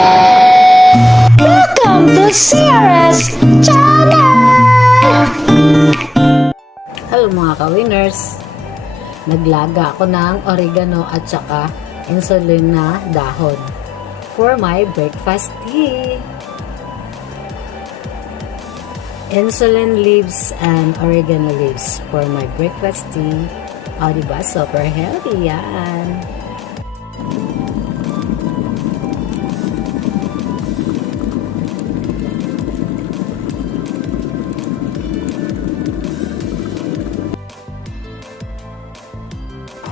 Welcome to CRS Channel! Hello mga ka-winners! Naglaga ako ng oregano at saka insulin na dahon for my breakfast tea. Insulin leaves and oregano leaves for my breakfast tea. O, diba? Super healthy yan.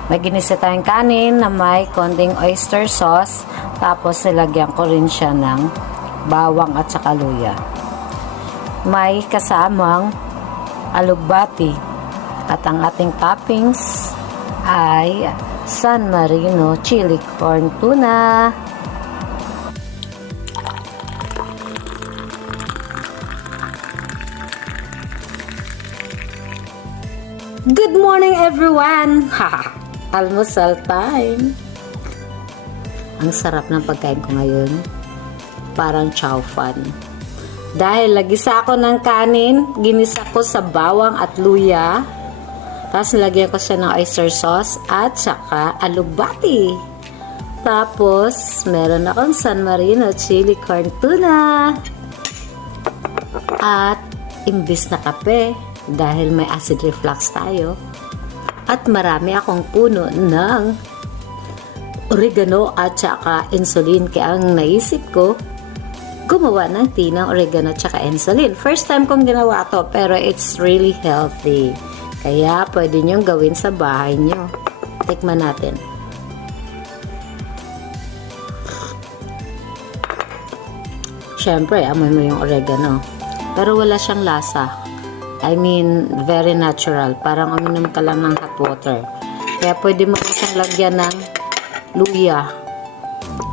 May ginisa tayong kanin na may konting oyster sauce. Tapos nilagyan ko rin siya ng bawang at saka luya. May kasamang alugbati. At ang ating toppings ay San Marino chili corn tuna. Good morning everyone! Almusal time! Ang sarap ng pagkain ko ngayon. Parang chow fan. Dahil lagisa ako ng kanin, ginisa ko sa bawang at luya. Tapos nilagyan ko siya ng oyster sauce at saka alugbati. Tapos, meron akong San Marino chili corn tuna. At imbis na kape, dahil may acid reflux tayo. At marami akong puno ng oregano at saka insulin. Kaya ang naisip ko, gumawa ng tea ng oregano at saka insulin. First time kong ginawa to, pero it's really healthy. Kaya pwede nyo gawin sa bahay nyo. Tikman natin. Siyempre, amoy mo yung oregano. Pero wala siyang lasa. I mean, very natural. Parang uminom ka lang ng hot water. Kaya pwede mo siyang lagyan ng luya.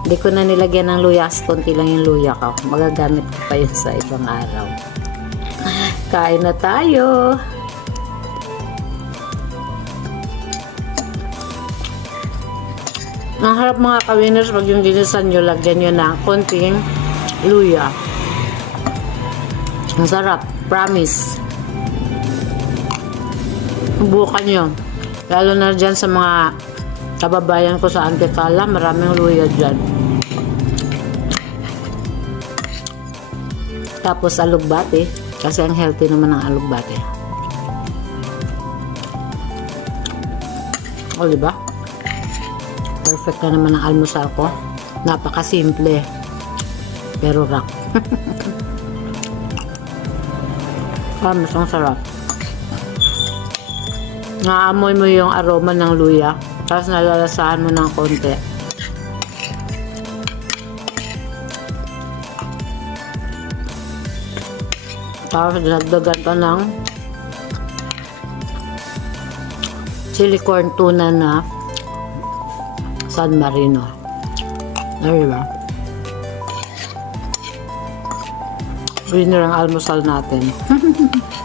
Hindi ko na nilagyan ng luya kasi konti lang yung luya ko. Magagamit ko pa yun sa ibang araw. Kain na tayo! Ang harap mga ka-winners, pag yung dinisan nyo, lagyan nyo ng konting luya. Ang sarap. Promise. Bukan nyo. Lalo na dyan sa mga kababayan ko sa Antipala, maraming luya dyan. Tapos alugbate. Kasi ang healthy naman ng alugbate. O, diba? Perfect na naman ang almusal ko. Napakasimple. Pero rock. ah, mas ang sarap. Naamoy mo yung aroma ng luya. Tapos nalalasahan mo ng konti. Tapos dagdagan pa ng chili corn tuna na San Marino. There ba? Winner ang almusal natin.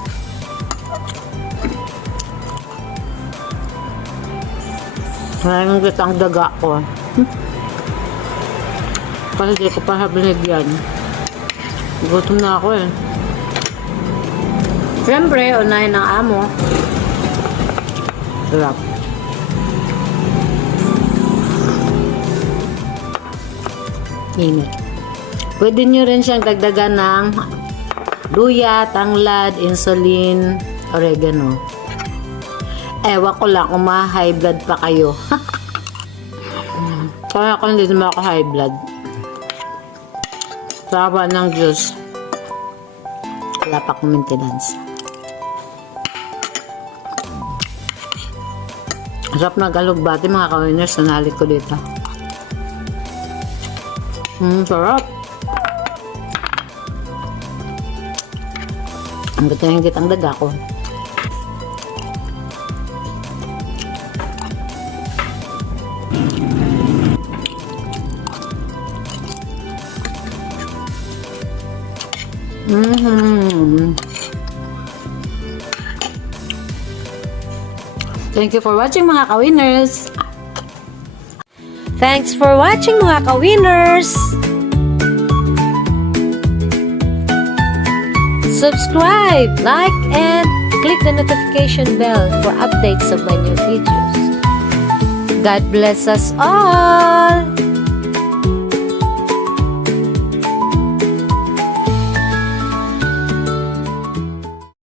Maraming kitang daga ko. Kasi di ko pa binigyan. Gutom na ako eh. Siyempre, unahin ng amo. Sarap. Init. Pwede nyo rin siyang dagdagan ng luya, tanglad, insulin, oregano. Ewan ko lang kung ma-high blood pa kayo. Kaya ako hindi naman ako high blood. Sawa ng Diyos. Wala pa akong maintenance. Sarap na galugbati mga ka-winners. Nanali ko dito. Hmm, sarap. Ang ganda kitang daga ko. Mm-hmm. Thank you for watching mga ka-winners. Thanks for watching mga ka-winners. Subscribe, like, and click the notification bell for updates of my new videos. God bless us all!